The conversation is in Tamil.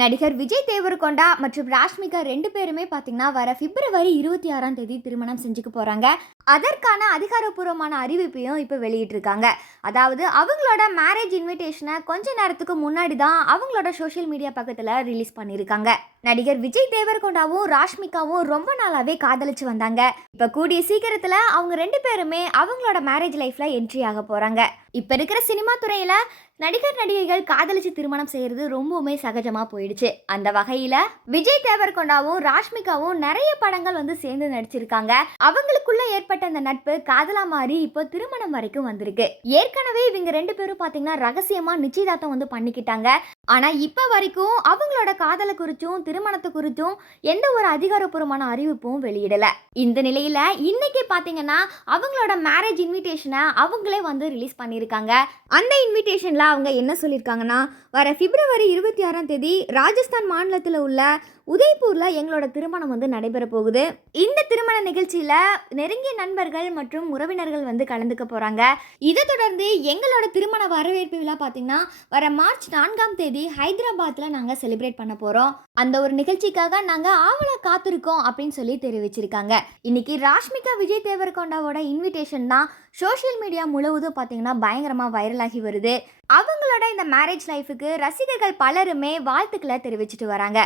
நடிகர் விஜய் தேவரகொண்டா மற்றும் ராஷ்மிகா 2 பேருமே பார்த்தீங்கன்னா வர பிப்ரவரி 26ஆம் தேதி திருமணம் செஞ்சுக்க போறாங்க. அதற்கான அதிகாரப்பூர்வமான அறிவிப்பையும் இப்போ வெளியிட்டிருக்காங்க. அதாவது அவங்களோட மேரேஜ் இன்விடேஷனை கொஞ்ச நேரத்துக்கு முன்னாடி தான் அவங்களோட சோஷியல் மீடியா பக்கத்தில் ரிலீஸ் பண்ணியிருக்காங்க. நடிகர் விஜய் தேவரகொண்டாவும் ராஷ்மிகாவும் ரொம்ப நாளாவே காதலிச்சு வந்தாங்க. இப்போ கூடிய சீக்கிரத்தில் அவங்க 2 பேருமே அவங்களோட மேரேஜ் லைஃப்ல என்ட்ரி ஆக போறாங்க. இப்போ இருக்கிற சினிமா துறையில நடிகர் நடிகைகள் காதலிச்சு திருமணம் செய்யறது ரொம்பவுமே சகஜமா போயிடுச்சு. அந்த வகையில விஜய் தேவரகொண்டாவும் ராஷ்மிகாவும் நிறைய படங்கள் சேர்ந்து நடிச்சிருக்காங்க. அவங்களுக்குள்ள ஏற்பட்ட அந்த நட்பு காதலா மாறி இப்போ திருமணம் வரைக்கும் வந்திருக்கு. ஏற்கனவே இவங்க 2 பேரும் பாத்தீங்கன்னா ரகசியமா நிச்சயதார்த்தம் பண்ணிக்கிட்டாங்க. ஆனா இப்ப வரைக்கும் அவங்களோட காதலை குறிச்சும் திருமணத்தை குறிச்சும் எந்த ஒரு அதிகாரப்பூர்வமான அறிவிப்பும் வெளியிடல. இந்த நிலையில இன்னைக்கு பாத்தீங்கன்னா அவங்களோட மேரேஜ் இன்விடேஷனை அவங்களே ரிலீஸ் பண்ணியிருக்காங்க. அந்த இன்விடேஷன்ல அவங்க என்ன சொல்லியிருக்காங்கன்னா, வர பிப்ரவரி 26ஆம் தேதி ராஜஸ்தான் மாநிலத்தில் உள்ள உதய்பூர்ல எங்களோட திருமணம் நடைபெற போகுது. இந்த திருமண நிகழ்ச்சியில நெருங்கிய நண்பர்கள் மற்றும் உறவினர்கள் கலந்துக்க போறாங்க. இதை தொடர்ந்து எங்களோட திருமண வரவேற்பு விழா பார்த்தீங்கன்னா வர மார்ச் 4ஆம் தேதி ஹைதராபாத்ல நாங்க செலிப்ரேட் பண்ண போறோம். அந்த ஒரு நிகழ்ச்சிக்காக நாங்க ஆவலா காத்திருக்கோம் அப்படின்னு சொல்லி தெரிவிச்சிருக்காங்க. இன்னைக்கு ராஷ்மிகா விஜய் தேவரகொண்டாவோட இன்விடேஷன் தான் சோஷியல் மீடியா முழுவதும் பார்த்தீங்கன்னா பயங்கரமா வைரல் ஆகி வருது. அவங்களோட இந்த மேரேஜ் லைஃபுக்கு ரசிகர்கள் பலருமே வாழ்த்துக்களை தெரிவிச்சிட்டு வராங்க.